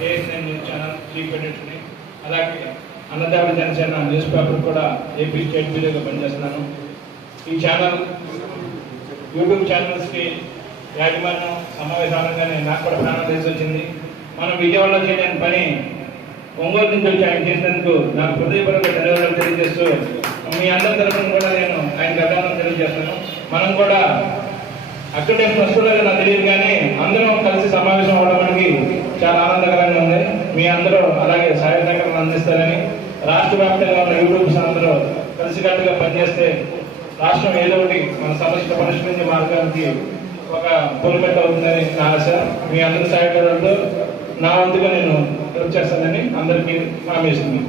Chief ఎడిటర్ని అలాగే Annadata Janasena news paper కూడా ఏపీ స్టేట్ మీడియాగా పనిచేస్తున్నాను. ఈ ఛానల్ యూట్యూబ్ ఛానల్స్కి యాజమాన్యం సమావేశాలంగానే నాకు కూడా ప్రాణం తెలిసి వచ్చింది మనం విజయవాడలో చేయలేని పని ఒంగోలు నుంచి వచ్చి ఆయన చేసినందుకు నాకు హృదయపూర్వక ధన్యవాదాలు తెలియజేస్తూ మీ అందరి తరఫున కూడా నేను ఆయన గతంలో తెలియజేస్తాను మనం కూడా అక్కడే వస్తువులుగా నాకు తెలియదు కానీ అందరం కలిసి సమావేశం అవడానికి చాలా ఆనందకరం. మీ అందరూ అలాగే సహాయ సహకారాలు అందిస్తారని రాష్ట్ర వ్యాప్తంగా ఉన్న యూట్యూబ్స్ అందరూ కలిసికట్టుగా పనిచేస్తే రాష్ట్రం ఏదో ఒకటి మన సమస్య పరిష్కరించే మార్గానికి ఒక పొలిపెట్ట అవుతుందని నా ఆశ. మీ అందరి సహాయకారులతో నా వంతుగా నేను హెల్ప్ చేస్తానని అందరికీ హామీ ఇస్తున్నాను.